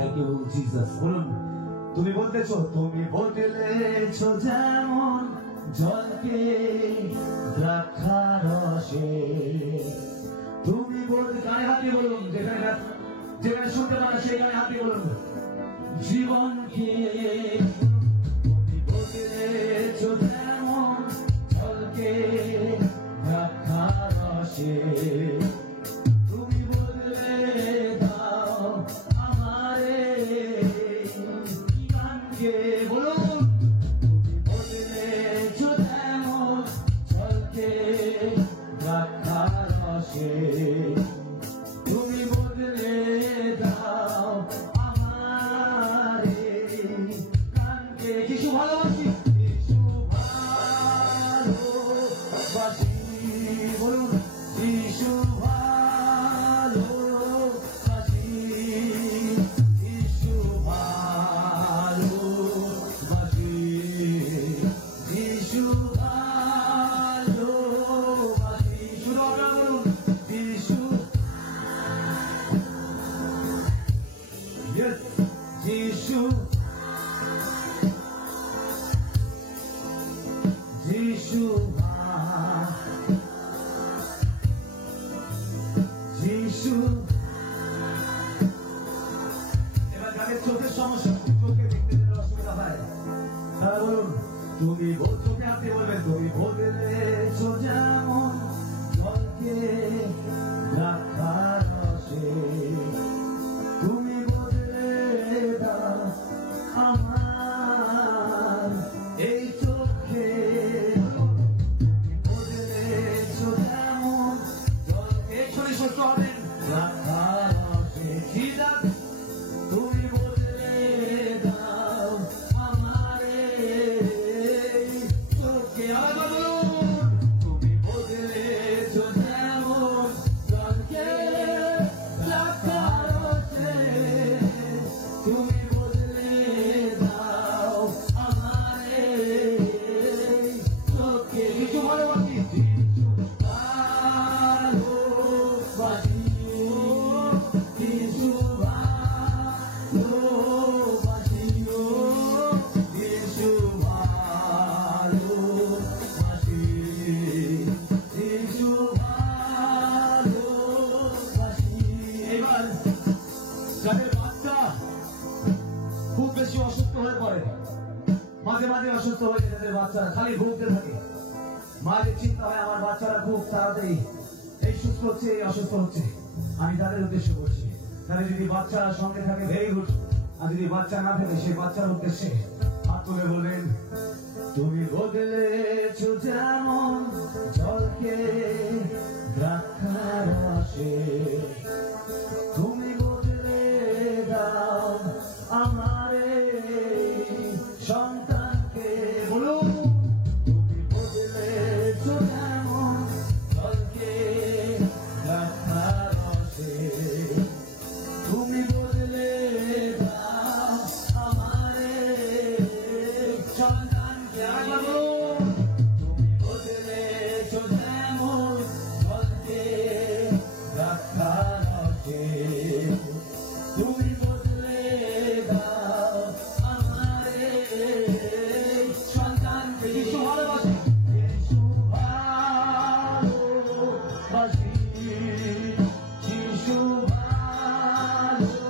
Thank you Jesus. বলুন, তুমি বলতেছো, তুমি বদলেছো যেমন জলকে দ্রাক্ষার রসে। তুমি গানে হাতে বলুন, যেখানে যেখানে শুনতে পারে সেই গানে হাতে বলুন, জীবনকে তুমি বদলেছো যেমন জলকে দ্রাক্ষার রসে। তুমি বদলে দাও আমারে জীবনকে। বলুন, তুমি বদলেছো যেমন জলকে দ্রাক্ষার রসে। তুমি বদলে দাও আমারে কানকে। যিশু ভালোবাসি, যিশু ভালোবাসি। বলুন, যিশু ভালোবাসি, যিশু ভালোবাসি, যিশু ভালোবাসি। শুনো আমরা বলুন, যিশু, যিশু, যিশু, যিশু। এবার যাদের চোখের সমস্যা, চোখে দেখতে যেতে অসুবিধা হয়, তারা বলুন, তুমি চোখে হাতে বলবেন, তুমি বদলেছো যেমন জলকে দ্রাক্ষার রসে। তুমি বদলে দাও আমার এই চোখে। তুমি বদলেছো যেমন জলকে, শরীর সুস্থ হবেন, দ্রাক্ষার রসে। জিসাস, তুমি বদলে দাও আমারে চোখে। আবার বলুন, তুমি বদলেছো যেমন জলকে দ্রাক্ষার রসে। তুমি বদলে দাও আমারে চোখে। যিশু ভালোবাসি, যিশু ভালোবাসি, যিশু ভালোবাসি, যিশু ভালোবাসি, যিশু ভালোবাসি। এবার যাদের বাচ্চা খুব বেশি অসুস্থ হয়ে পড়ে, মাঝে মাঝে অসুস্থ হয়ে যাদের বাচ্চারা খালি ভুগতে থাকে, মায়ের চিন্তা হয় আমার বাচ্চারা খুব তাড়াতাড়ি এই সুস্থ হচ্ছে, এই অসুস্থ হচ্ছে। আমি তাদের উদ্দেশ্যে বলছি, তাহলে যদি বাচ্চা সঙ্গে থাকে ভেরি গুড, আর যদি বাচ্চা না থাকে সেই বাচ্চার উদ্দেশ্যে হাত তুলে বলবেন, তুমি বদলেছো যেমন জলকে দ্রাক্ষার রসে। তুমি বদলে দাও আমারে সন্তানকে। বলুন, তুমি বদলেছো যেমন জলকে দ্রাক্ষার রসে। তুমি বদলে দাও আমারে সন্তানকে। আবার বলুন, তুমি বদলেছো যেমন জলকে দ্রাক্ষার রসে। তুমি বদলে দাও আমারে সন্তানকে। যিশু ভালোবাসি, যিশু ভালোবাসি, যিশু ভালোবাসি।